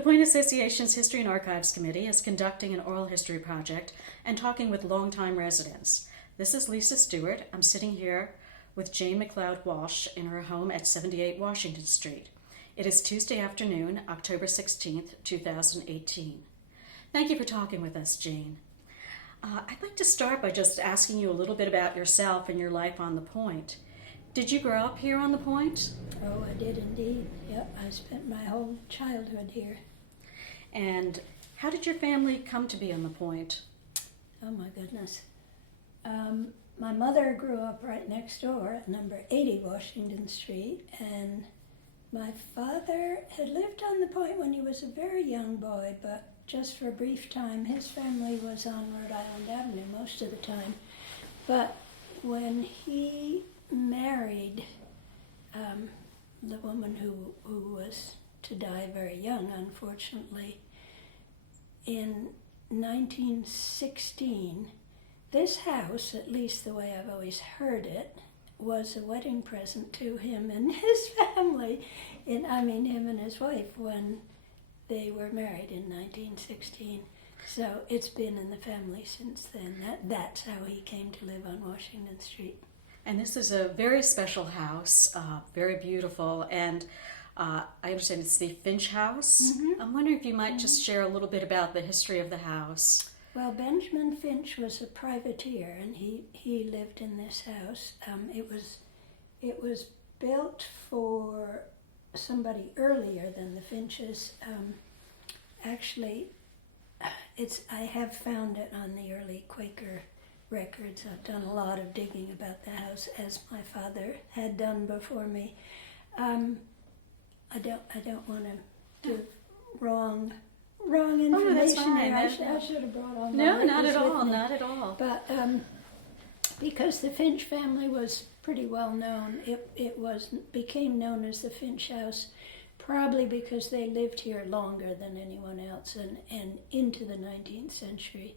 The Point Association's History and Archives Committee is conducting an oral history project and talking with longtime residents. This is Lisa Stewart. I'm sitting here with Jane MacLeod Walsh in her home at 78 Washington Street. It is Tuesday afternoon, October 16th, 2018. Thank you for talking with us, Jane. I'd like to start by just asking you a little bit about yourself and your life on the Point. Did you grow up here on the Point? Oh, I did indeed. Yep, I spent my whole childhood here. And how did your family come to be on the Point? Oh my goodness. My mother grew up right next door at number 80 Washington Street, and my father had lived on the Point when he was a very young boy, but just for a brief time. His family was on Rhode Island Avenue most of the time. But when he married the woman who was to die very young, unfortunately, in 1916, this house, at least the way I've always heard it, was a wedding present to him and his family, him and his wife, when they were married in 1916. So it's been in the family since then. That's how he came to live on Washington Street. And this is a very special house, very beautiful, and I understand it's the Finch House. Mm-hmm. I'm wondering if you might just share a little bit about the history of the house. Well, Benjamin Finch was a privateer, and he lived in this house. It was built for somebody earlier than the Finches. Actually, I have found it on the early Quaker records. I've done a lot of digging about the house, as my father had done before me. I don't want to give wrong information. Oh, no, that's fine. I should have brought all my No, not records at with all, me. not at all. But because the Finch family was pretty well known, it became known as the Finch House, probably because they lived here longer than anyone else, and into the 19th century.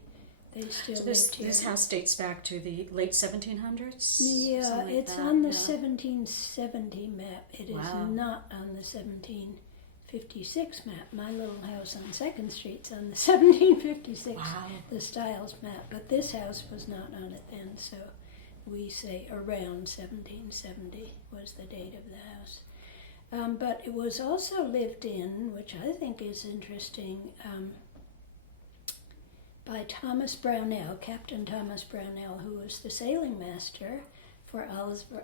They still lived here. This house dates back to the late 1700s? Yeah, like it's that, on the yeah. 1770 map. It is Wow. not on the 1756 map. My little house on 2nd Street's on the 1756, Wow. the Styles map. But this house was not on it then, so we say around 1770 was the date of the house. But it was also lived in, which I think is interesting, by Thomas Brownell, Captain Thomas Brownell, who was the sailing master for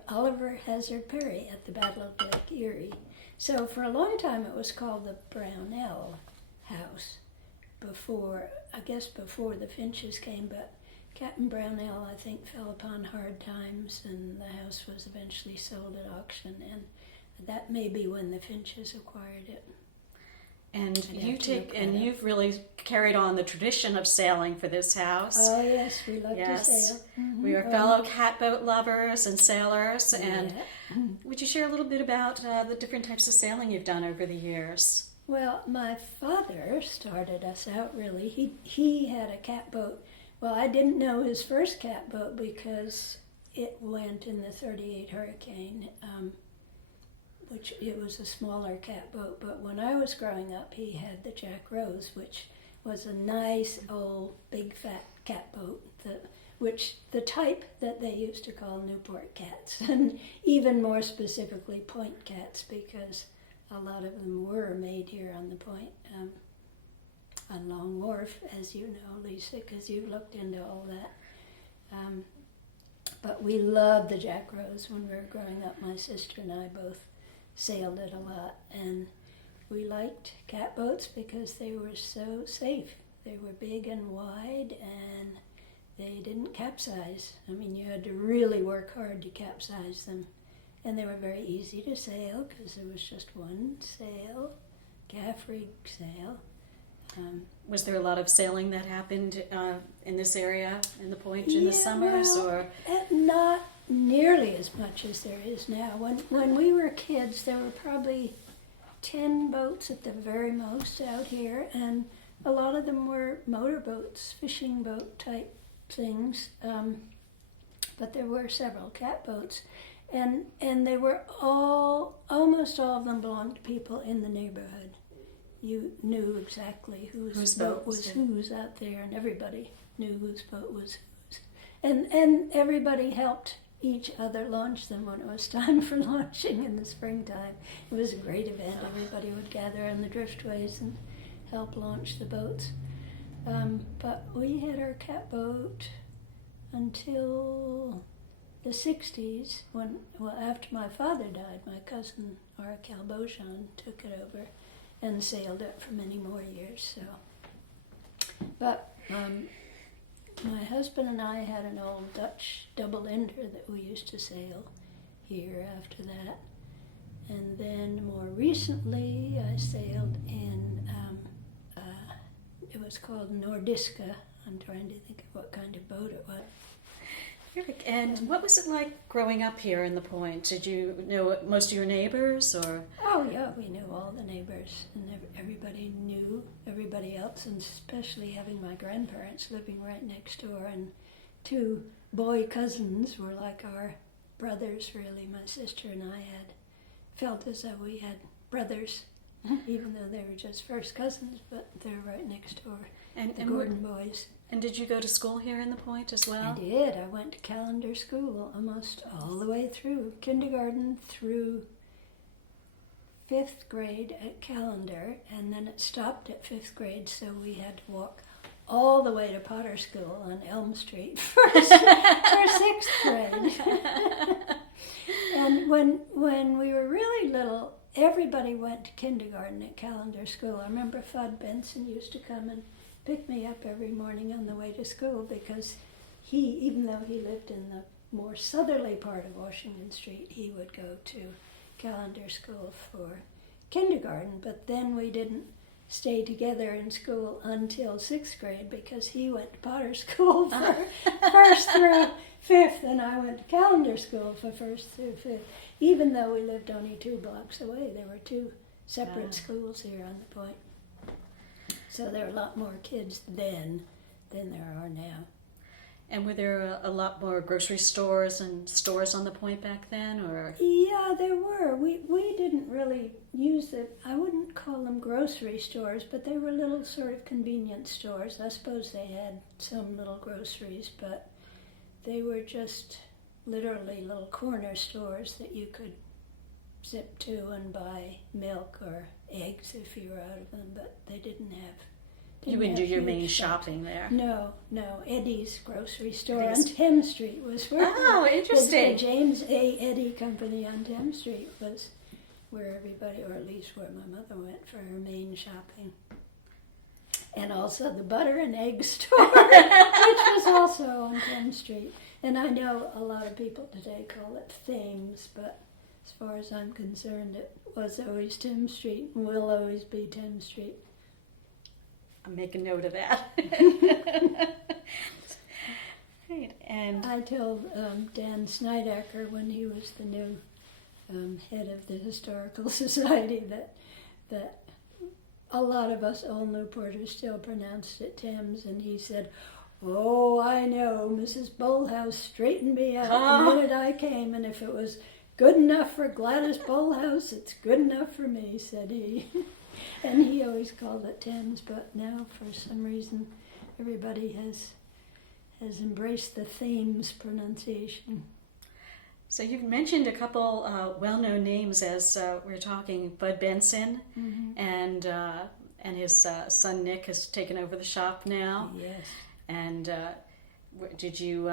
Oliver Hazard Perry at the Battle of Lake Erie. So for a long time it was called the Brownell House before the Finches came, but Captain Brownell, I think, fell upon hard times, and the house was eventually sold at auction, and that may be when the Finches acquired it. And you've really carried on the tradition of sailing for this house. Oh yes, we love to sail. Mm-hmm. We are fellow catboat lovers and sailors. And Yeah. would you share a little bit about the different types of sailing you've done over the years? Well, my father started us out really. He had a catboat. Well, I didn't know his first catboat because it went in the 38 hurricane, which it was a smaller catboat. But when I was growing up, he had the Jack Rose, which was a nice old big fat catboat, which the type that they used to call Newport cats, and even more specifically Point cats, because a lot of them were made here on the Point, on Long Wharf, as you know, Lisa, because you've looked into all that. But we loved the Jack Rose when we were growing up. My sister and I both sailed it a lot, and we liked catboats because they were so safe. They were big and wide, and they didn't capsize. I mean, you had to really work hard to capsize them, and they were very easy to sail because there was just one sail, gaff rig sail. Was there a lot of sailing that happened in this area, in the Point, in the summers? Or not nearly as much as there is now. When we were kids, there were probably 10 boats at the very most out here, and a lot of them were motorboats, fishing boat type things. But there were several catboats, and they were almost all of them belonged to people in the neighborhood. you knew exactly whose boat was whose out there, and everybody knew whose boat was whose. And everybody helped each other launch them when it was time for launching in the springtime. It was a great event. Everybody would gather on the driftways and help launch the boats. But we had our catboat until the 60s, after my father died. My cousin, Arakel Beauchamp, took it over and sailed it for many more years. But my husband and I had an old Dutch double-ender that we used to sail here after that. And then more recently I sailed in, it was called Nordiska. I'm trying to think of what kind of boat it was. And what was it like growing up here in the Point? Did you know most of your neighbors, or? Oh yeah, we knew all the neighbors, and everybody knew everybody else, and especially having my grandparents living right next door, and 2 boy cousins were like our brothers, really. My sister and I had felt as though we had brothers, even though they were just first cousins, but they're right next door, the Gordon boys. And did you go to school here in the Point as well? I did. I went to Callender School almost all the way through, kindergarten through 5th grade at Callender, and then it stopped at 5th grade, so we had to walk all the way to Potter School on Elm Street for 6th grade. And when we were really little, everybody went to kindergarten at Callender School. I remember Fudd Benson used to come and pick me up every morning on the way to school, because even though he lived in the more southerly part of Washington Street, he would go to Callender School for kindergarten. But then we didn't stay together in school until 6th grade, because he went to Potter School for 1st through 5th, and I went to Callender School for 1st through 5th. Even though we lived only 2 blocks away, there were 2 separate schools here on the Point. So there were a lot more kids then than there are now. And were there a lot more grocery stores and stores on the Point back then, or? Yeah, there were. We didn't really use I wouldn't call them grocery stores, but they were little sort of convenience stores. I suppose they had some little groceries, but they were just literally little corner stores that you could zip to and buy milk or eggs if you were out of them, but they didn't have. You wouldn't do your main shopping there? No. Eddie's grocery store on Thames Street was where. Oh, interesting. The James A. Eddy Company on Thames Street was where everybody, or at least where my mother went for her main shopping. And also the butter and egg store, which was also on Thames Street. And I know a lot of people today call it Thames, but as far as I'm concerned, it was always Thames Street and will always be Thames Street. I'll make a note of that. Right, and I told Dan Snydacker when he was the new head of the Historical Society that a lot of us old Newporters still pronounced it Thames, and he said, "Oh, I know, Mrs. Bullhouse straightened me out the minute I came, and if it was good enough for Gladys Bullhouse, it's good enough for me," said he. And he always called it Thames, but now for some reason everybody has embraced the Thames pronunciation. So you've mentioned a couple well-known names as we were talking. Bud Benson, and his son Nick has taken over the shop now. Yes. And did you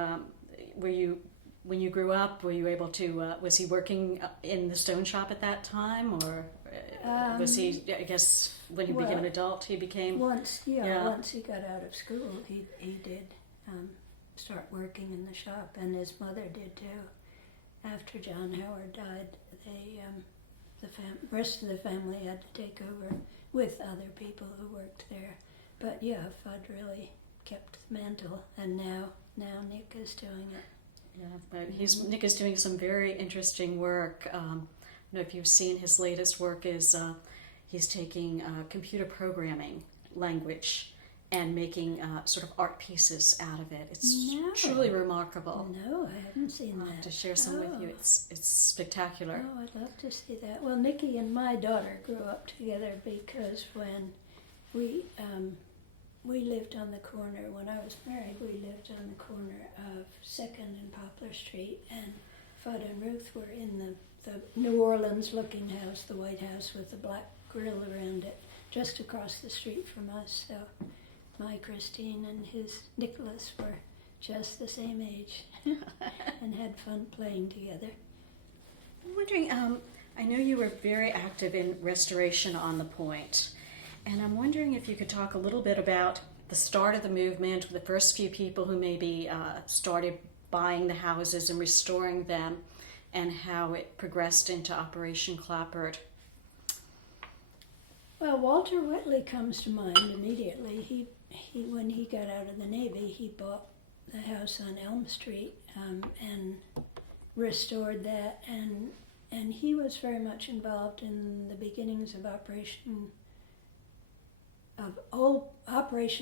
when you grew up, were you able to? Was he working in the stone shop at that time, or was he? I guess when he became an adult, he became. Once he got out of school, he did start working in the shop, and his mother did too. After John Howard died, the rest of the family had to take over with other people who worked there. But yeah, Fudd really kept the mantle, and now Nick is doing it. Yeah, but Nick is doing some very interesting work. I don't know if you've seen his latest work. Is he's taking computer programming language and making sort of art pieces out of it. It's No. truly remarkable. No, I haven't seen I'll have that. to share some with you. It's spectacular. Oh, I'd love to see that. Well, Nikki and my daughter grew up together because when we lived on the corner, when I was married, we lived on the corner of 2nd and Poplar Street, and Fudd and Ruth were in the New Orleans looking house, the White House with the black grill around it, just across the street from us. So my Christine and his Nicholas were just the same age and had fun playing together. I'm wondering, I know you were very active in restoration on the point, and I'm wondering if you could talk a little bit about the start of the movement, the first few people who maybe started buying the houses and restoring them, and how it progressed into Operation Clapboard. Well, Walter Whitley comes to mind immediately. He when he got out of the Navy, he bought the house on Elm Street and restored that, and he was very much involved in the beginnings of Operation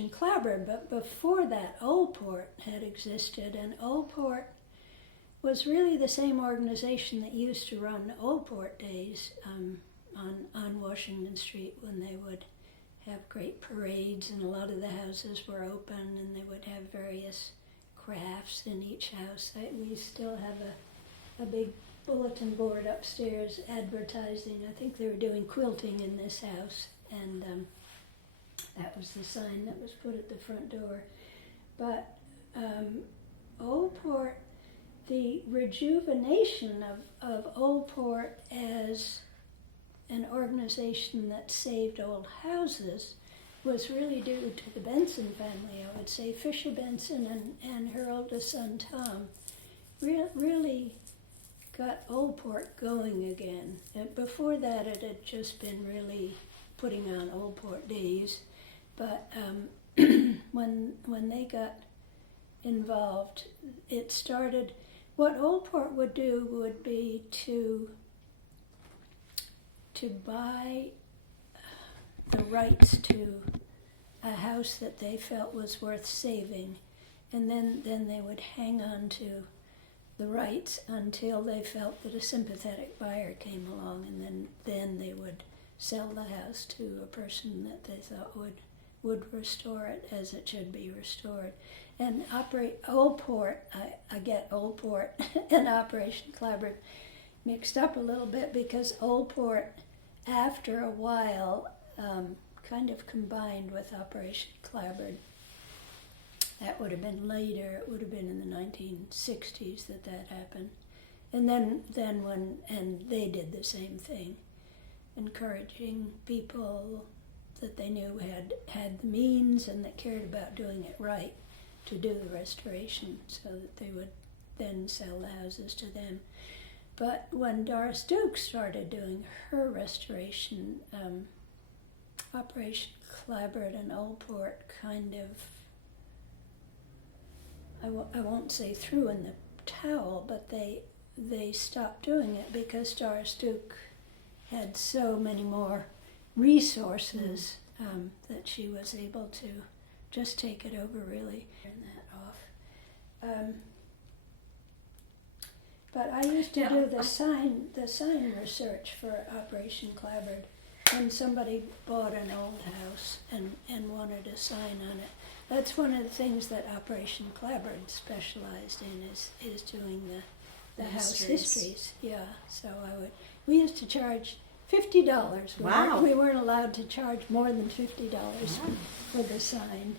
Clapboard. But before that, Oldport had existed, and Oldport was really the same organization that used to run Oldport Days on Washington Street, when they would have great parades and a lot of the houses were open and they would have various crafts in each house. We still have a big bulletin board upstairs advertising. I think they were doing quilting in this house, and that was the sign that was put at the front door. But Oldport, the rejuvenation of Oldport as an organization that saved old houses was really due to the Benson family, I would say. Fisher Benson and her oldest son, Tom, really got Oldport going again. And before that, it had just been really putting on Oldport Days. But when they got involved, it started. What Oldport would do would be to buy the rights to a house that they felt was worth saving, and then they would hang on to the rights until they felt that a sympathetic buyer came along, and then they would sell the house to a person that they thought would restore it as it should be restored. And Oldport, I get Oldport and Operation Clapboard mixed up a little bit, because Oldport, after a while, kind of combined with Operation Clapboard. That would have been later. It would have been in the 1960s that happened. And then they did the same thing, encouraging people that they knew had the means and that cared about doing it right to do the restoration, so that they would then sell the houses to them. But when Doris Duke started doing her restoration, Operation Clapboard and Oldport kind of, I won't say threw in the towel, but they stopped doing it because Doris Duke had so many more resources that she was able to just take it over, really. Turn that off. But I used to do the sign research for Operation Clapboard. When somebody bought an old house and wanted a sign on it, that's one of the things that Operation Clapboard specialized in, is doing the house histories. Yeah, so we used to charge $50. Wow. We weren't allowed to charge more than $50 for the sign.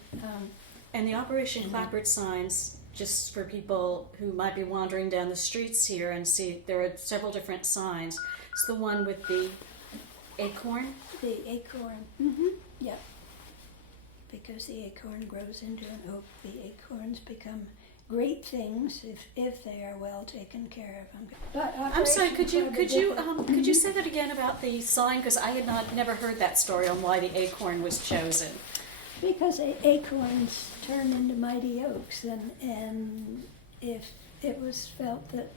And the Operation Clapboard signs, just for people who might be wandering down the streets here and see, there are several different signs. It's the one with the acorn? The acorn. Yep. Because the acorn grows into an oak, the acorns become great things if they are well taken care of. But I'm sorry. Could you say that again about the sign? Because I had never heard that story on why the acorn was chosen. Because acorns turn into mighty oaks, and if it was felt that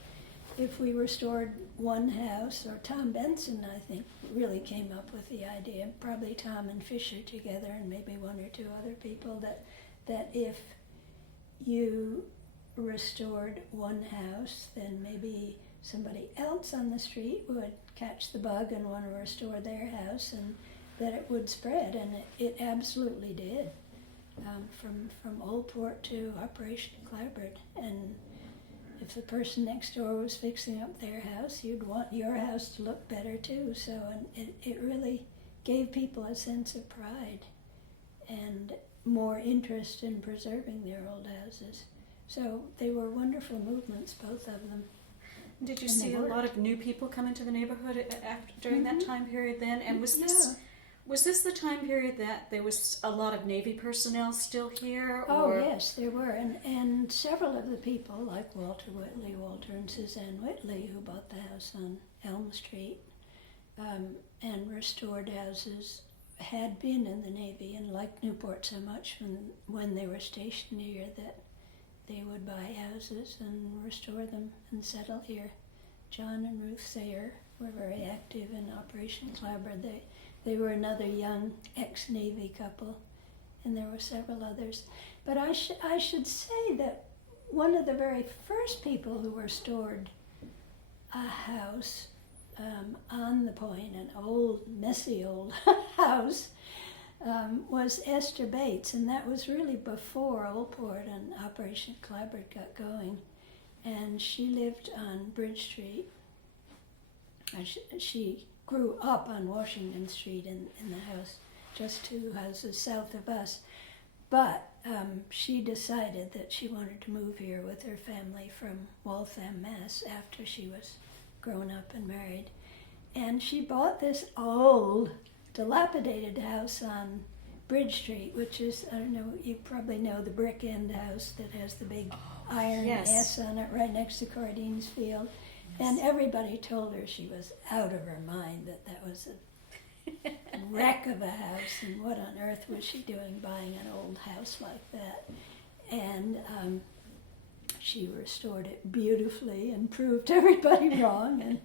if we restored one house, or Tom Benson, I think, really came up with the idea, probably Tom and Fisher together, and maybe one or two other people, that if you restored one house, then maybe somebody else on the street would catch the bug and want to restore their house, and that it would spread, and it absolutely did, from Old Port to Operation Clapboard. And if the person next door was fixing up their house, you'd want your house to look better too. So it really gave people a sense of pride and more interest in preserving their old houses. So they were wonderful movements, both of them. Did you see a lot of new people come into the neighborhood during that time period then? And was this the time period that there was a lot of Navy personnel still here? Oh, yes, there were. And several of the people, like Walter and Suzanne Whitley, who bought the house on Elm Street and restored houses, had been in the Navy and liked Newport so much when they were stationed here that they would buy houses and restore them and settle here. John and Ruth Sayer were very active in Operation Clapboard. They were another young ex-Navy couple, and there were several others. But I should say that one of the very first people who restored a house on the point, an old, messy old house, was Esther Bates, and that was really before Old Port and Operation Clapboard got going. And she lived on Bridge Street. She grew up on Washington Street in the house just 2 houses south of us. But she decided that she wanted to move here with her family from Waltham, Mass. After she was grown up and married. And she bought this old, dilapidated house on Bridge Street, which is, I don't know, you probably know the brick end house that has the big iron S on it right next to Cardine's Field. And everybody told her she was out of her mind, that was a wreck of a house, and what on earth was she doing buying an old house like that? And she restored it beautifully and proved everybody wrong,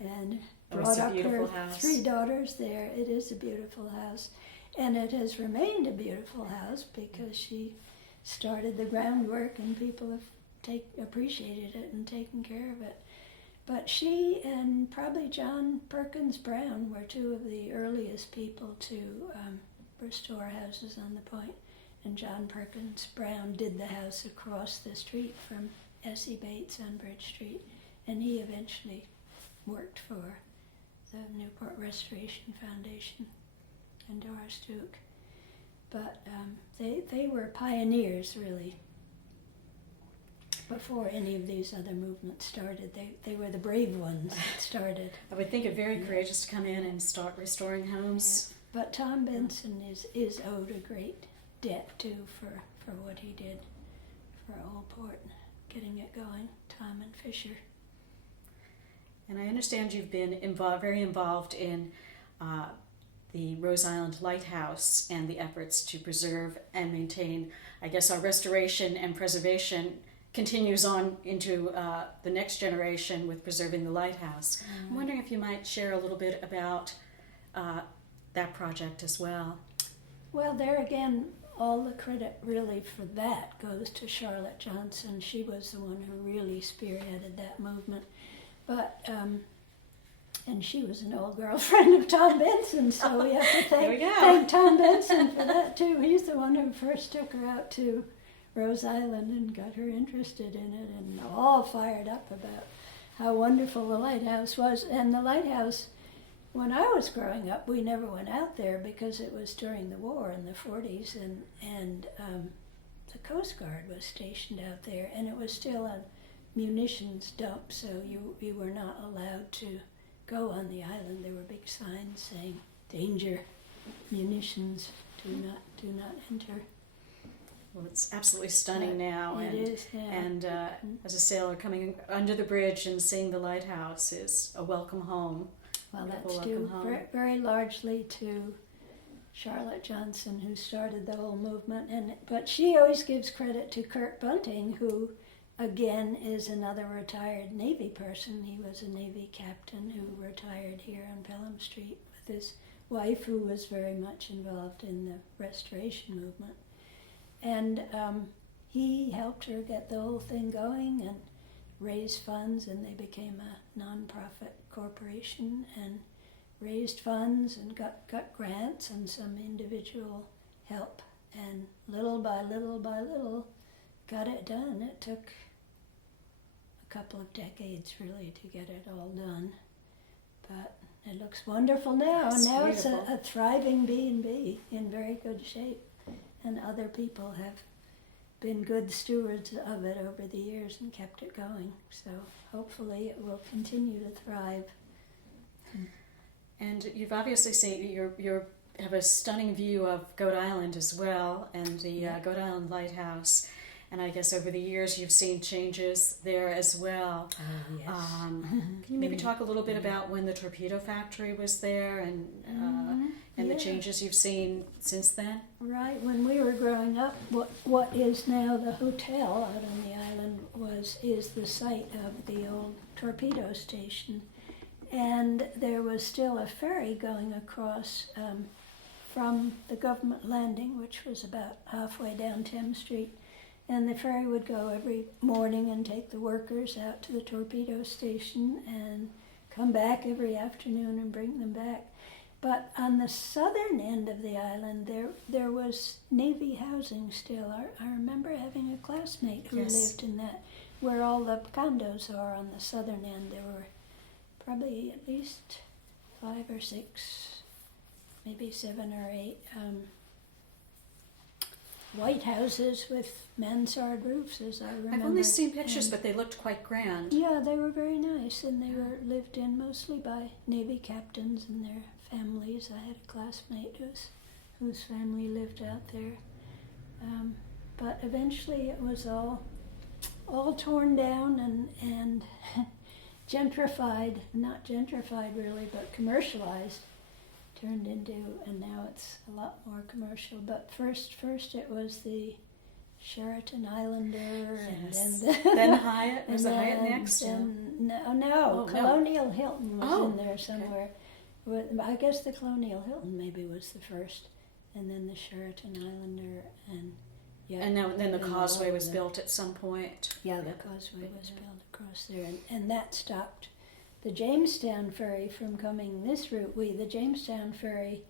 and brought up her house. 3 daughters there. It is a beautiful house, and it has remained a beautiful house because she started the groundwork and people have appreciated it and taken care of it. But she and probably John Perkins Brown were 2 of the earliest people to restore houses on the point. And John Perkins Brown did the house across the street from Essie Bates on Bridge Street, and he eventually worked for the Newport Restoration Foundation and Doris Duke. But they were pioneers, really. Before any of these other movements started, they were the brave ones that started. I would think it very courageous to come in and start restoring homes. Yeah. But Tom Benson is owed a great debt too for what he did for Old Port, getting it going. Tom and Fisher. And I understand you've been very involved in the Rose Island Lighthouse and the efforts to preserve and maintain. I guess our restoration and preservation continues on into the next generation with preserving the lighthouse. I'm wondering if you might share a little bit about that project as well. Well, there again, all the credit really for that goes to Charlotte Johnson. She was the one who really spearheaded that movement. But and she was an old girlfriend of Tom Benson, so we have to thank Tom Benson for that too. He's the one who first took her out to Rose Island and got her interested in it, and all fired up about how wonderful the lighthouse was. And the lighthouse, when I was growing up, we never went out there because it was during the war in the 40s, and the Coast Guard was stationed out there, and it was still a munitions dump, so you were not allowed to go on the island. There were big signs saying, "Danger, munitions, do not enter." Well, it's absolutely stunning now. It is, yeah. And as a sailor, coming under the bridge and seeing the lighthouse is a welcome home. Well, that's due very largely to Charlotte Johnson, who started the whole movement. But she always gives credit to Kurt Bunting, who again, is another retired Navy person. He was a Navy captain who retired here on Pelham Street with his wife, who was very much involved in the restoration movement. And he helped her get the whole thing going and raise funds, and they became a non-profit corporation and raised funds and got grants and some individual help. And little by little, got it done. It took a couple of decades really to get it all done. But it looks wonderful now. That's now beautiful. It's a thriving B&B in very good shape. And other people have been good stewards of it over the years and kept it going. So hopefully it will continue to thrive. And you've obviously seen, you have a stunning view of Goat Island as well, and the Goat Island Lighthouse. And I guess over the years you've seen changes there as well. Oh, yes. Can you maybe talk a little bit about when the torpedo factory was there and the changes you've seen since then? Right, when we were growing up, what is now the hotel out on the island is the site of the old torpedo station. And there was still a ferry going across from the government landing, which was about halfway down Thames Street. And the ferry would go every morning and take the workers out to the torpedo station and come back every afternoon and bring them back. But on the southern end of the island, there was Navy housing still. I remember having a classmate who lived in that, where all the condos are on the southern end. There were probably at least 5 or 6, maybe 7 or 8 white houses with mansard roofs, as I remember. I've only seen pictures, but they looked quite grand. Yeah, they were very nice, and they were lived in mostly by Navy captains and their families. I had a classmate whose family lived out there. But eventually it was all torn down and gentrified, not gentrified really, but commercialized, turned into, and now it's a lot more commercial. But first it was the Sheraton Islander, and then Hyatt. Was the Hyatt next? No, Colonial Hilton was in there somewhere. Okay. I guess the Colonial Hilton maybe was the first, and then the Sheraton Islander, and then the causeway was built at some point. Yeah, the causeway was built across there, and that stopped the Jamestown ferry from coming this route. The Jamestown ferry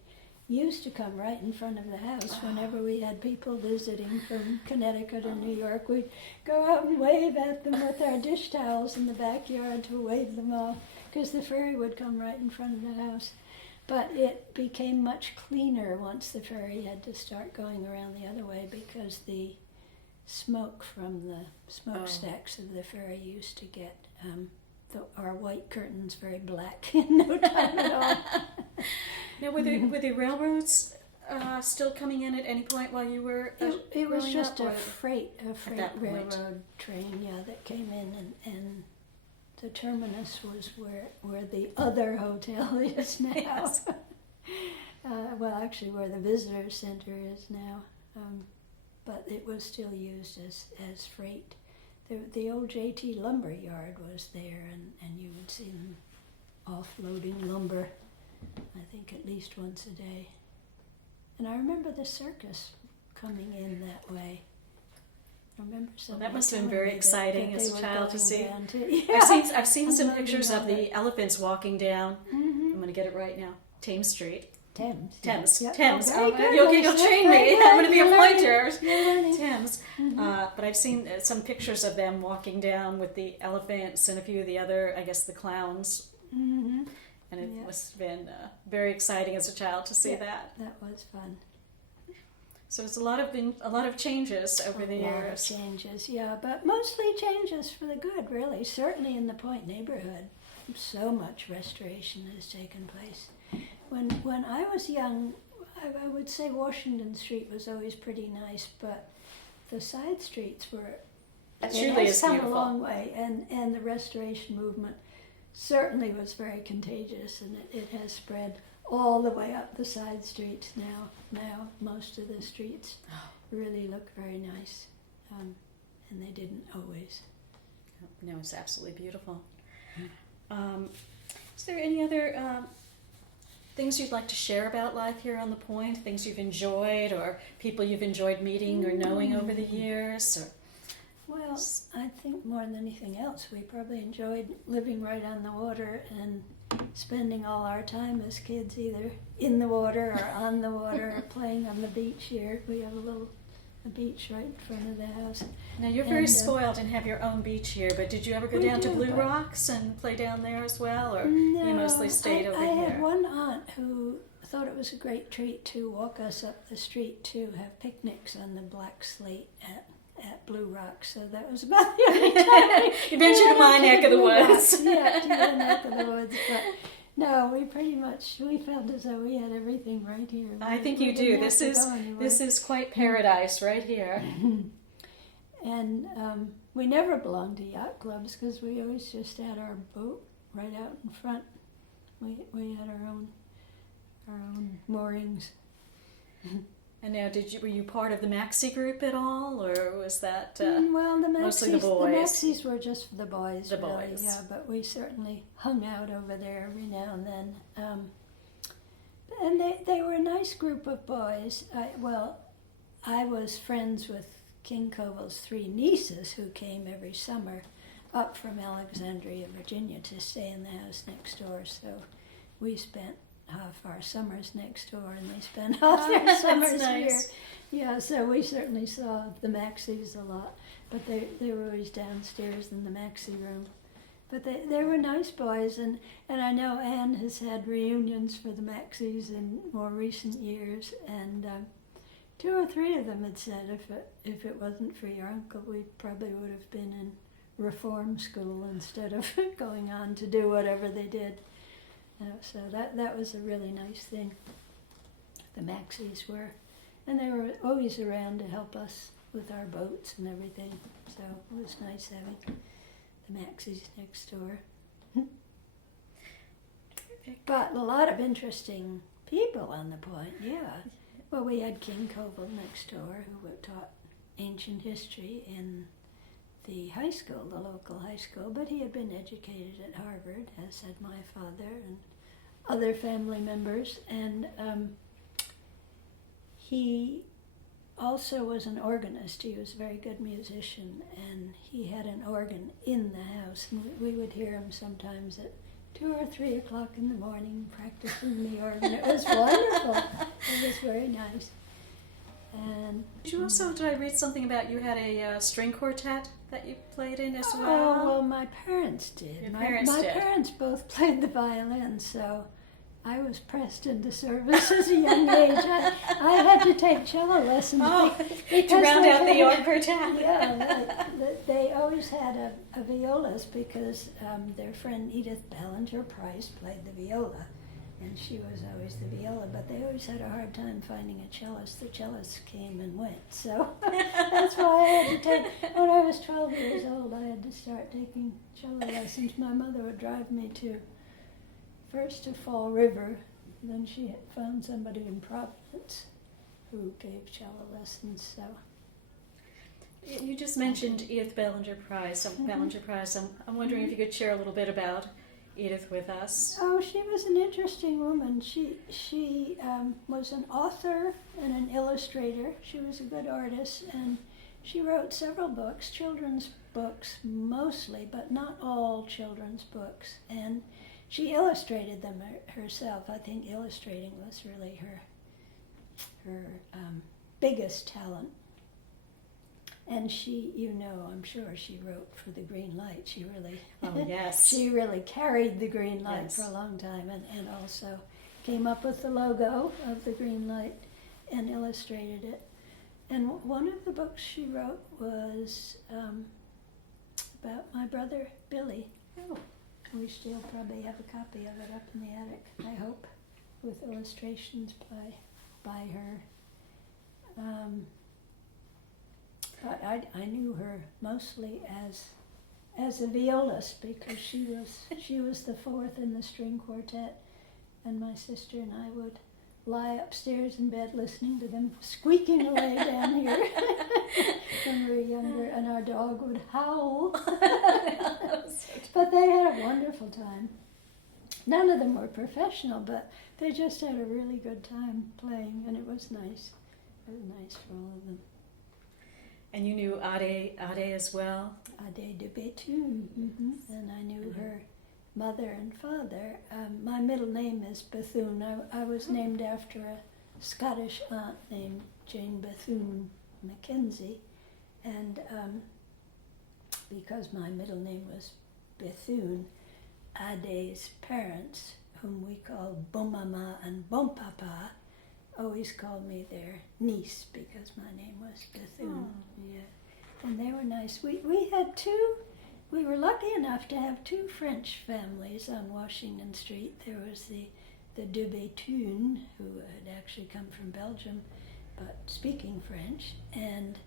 used to come right in front of the house. Whenever we had people visiting from Connecticut or New York, we'd go out and wave at them with our dish towels in the backyard to wave them off, because the ferry would come right in front of the house. But it became much cleaner once the ferry had to start going around the other way, because the smoke from the smokestacks of the ferry used to get our white curtains very black in no time at all. Now, were the railroads still coming in at any point while you were It was just up, a freight railroad train, that came in, and the terminus was where the other hotel is now. Yes. Well, actually, where the visitor center is now, but it was still used as freight. The old JT lumber yard was there, and you would see them offloading lumber, I think at least once a day. And I remember the circus coming in that way. I remember that must have been very exciting as a child to see. Yeah. I've seen some pictures of the elephants walking down. I'm going to get it right now. Thames Street. Thames. Thames. Yep. Thames. Oh, You'll train me. I'm going to be a pointer. Thames. Mm-hmm. But I've seen some pictures of them walking down with the elephants and a few of the other, I guess, the clowns. Mm-hmm. And it must have been very exciting as a child to see that. That was fun. So it's a lot of changes over the years. A lot of changes, yeah, but mostly changes for the good, really. Certainly in the Point neighborhood, so much restoration has taken place. When I was young, I would say Washington Street was always pretty nice, but the side streets were. It really has come beautiful. a long way, and the restoration movement certainly was very contagious, and it has spread all the way up the side streets now. Now most of the streets really look very nice, and they didn't always. No, it's absolutely beautiful. Is there any other things you'd like to share about life here on the Point? Things you've enjoyed, or people you've enjoyed meeting or knowing over the years? Or... Well, I think more than anything else, we probably enjoyed living right on the water and spending all our time as kids either in the water or on the water or playing on the beach here. We have a beach right in front of the house. Now, you're very spoiled and have your own beach here, but did you ever go down to Blue Rocks and play down there as well, or no, you mostly stayed over I here? had one aunt who thought it was a great treat to walk us up the street to have picnics on the black slate at Blue Rocks, so that was about the only time. You ventured to my neck of the woods. Yeah, to the neck of the woods, but no, we felt as though we had everything right here. I think you do. This is quite paradise right here. And we never belonged to yacht clubs because we always just had our boat right out in front. We had our own moorings. And now, were you part of the Maxi group at all, or was that well, mostly the boys? The Maxis were just for the boys. The really, boys. Yeah, but we certainly hung out over there every now and then. And they were a nice group of boys. I was friends with King Koval's 3 nieces who came every summer up from Alexandria, Virginia to stay in the house next door. So we spent half our summers next door and they spent half their summers nice. here. Yeah, so we certainly saw the Maxis a lot, but they were always downstairs in the Maxi room. But they were nice boys, and I know Anne has had reunions for the Maxis in more recent years, and 2 or 3 of them had said if it wasn't for your uncle, we probably would have been in reform school instead of going on to do whatever they did. So that was a really nice thing. The Maxis were, and they were always around to help us with our boats and everything. So it was nice having the Maxis next door. But a lot of interesting people on the Point, yeah. Well, we had King Koval next door who taught ancient history in the high school, the local high school, but he had been educated at Harvard, as had my father and other family members, and he also was an organist. He was a very good musician, and he had an organ in the house, and we would hear him sometimes at 2 or 3 o'clock in the morning practicing the organ. It was wonderful. It was very nice. And did I read something about you had a string quartet that you played in as well? Oh, well, my parents did. Your my parents did. parents both played the violin, so I was pressed into service as a young age. I had to take cello lessons to round out the York quartet. Yeah, they always had a violist because their friend Edith Ballinger Price played the viola, and she was always the viola, but they always had a hard time finding a cellist. The cellists came and went, so that's why I had to take, when I was 12 years old, I had to start taking cello lessons. My mother would drive me first to Fall River, then she had found somebody in Providence who gave cello lessons, so. You just mentioned Edith Ballinger Price. I'm wondering if you could share a little bit about Edith with us. Oh, she was an interesting woman. She was an author and an illustrator. She was a good artist, and she wrote several books, children's books mostly, but not all children's books. And she illustrated them herself. I think illustrating was really her biggest talent. And she, I'm sure she wrote for the Green Light. She really, oh yes, she really carried the Green Light yes. for a long time, and also came up with the logo of the Green Light and illustrated it. And one of the books she wrote was about my brother Billy. Oh. We still probably have a copy of it up in the attic, I hope, with illustrations by her. But I knew her mostly as a violist because she was the 4th in the string quartet, and my sister and I would lie upstairs in bed listening to them squeaking away down here when we were younger, and our dog would howl. But they had a wonderful time. None of them were professional, but they just had a really good time playing, and it was nice. It was nice for all of them. And you knew Ade as well? Ade de Bethune, and I knew her mother and father. My middle name is Bethune. I was named after a Scottish aunt named Jane Bethune Mackenzie, and because my middle name was Bethune, Ade's parents, whom we call Bonmama and Bonpapa, always called me their niece because my name was Bethune. Yeah, and they were nice. We were lucky enough to have two French families on Washington Street. There was the de Bethune, who had actually come from Belgium, but speaking French, and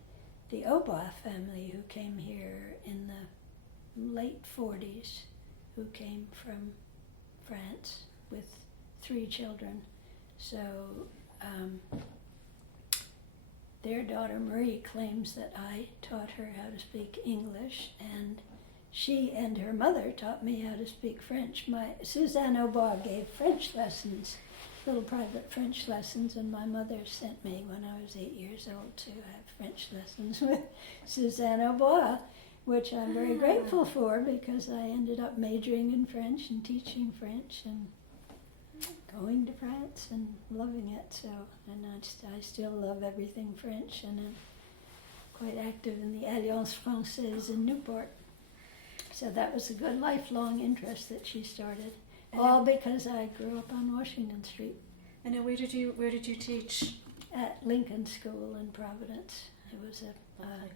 the Aubois family, who came here in the late 40s, who came from France with 3 children. So their daughter Marie claims that I taught her how to speak English, and she and her mother taught me how to speak French. Suzanne Aubois gave French lessons, little private French lessons, and my mother sent me when I was 8 years old to have French lessons with Suzanne Aubois, which I'm very grateful for, because I ended up majoring in French and teaching French and going to France and loving it. So, and I still love everything French, and I'm quite active in the Alliance Française in Newport. So that was a good lifelong interest that she started, all because I grew up on Washington Street. And then where did you teach? At Lincoln School in Providence. It was a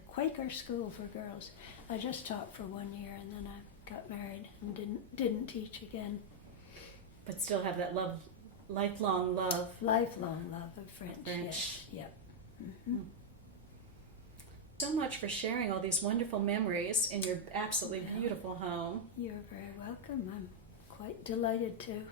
Quaker school for girls. I just taught for 1 year, and then I got married and didn't teach again. But still have that lifelong love of French. Yes. Yep. Mm-hmm. So much for sharing all these wonderful memories in your absolutely beautiful home. You're very welcome. I'm quite delighted to.